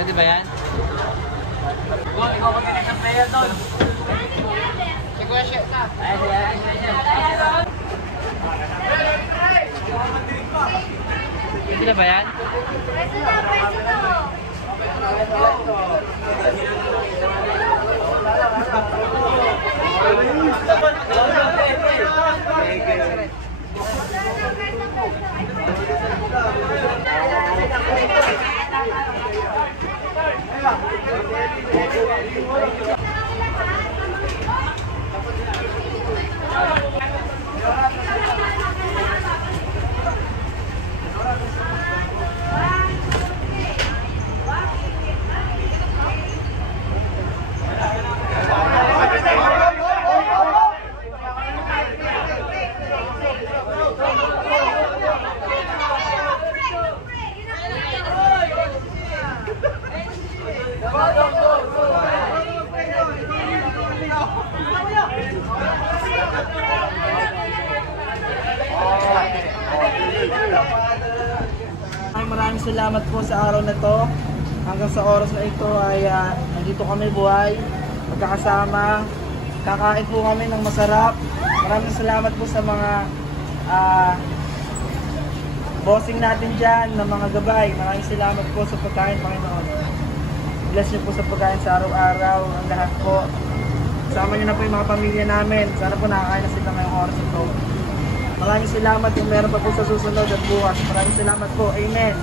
Pwede ba yan? Huwag, ikaw kami ng player doon. Siguro siya na. Pwede na ba yan? Preso na! Maraming salamat po sa araw na to. Hanggang sa oras na ito ay nandito kami buhay, magkakasama, kakain po kami ng masarap. Maraming salamat po sa mga bossing natin dyan, ng mga gabay. Maraming salamat po sa pagkain, Panginoon. Bless niyo po sa pagkain sa araw-araw, ang lahat po. Sama niyo na po yung mga pamilya namin. Sana po nakakain na sila ngayong oras ito. Maraming salamat kung meron pa po sa susunod at bukas. Maraming salamat po. Amen.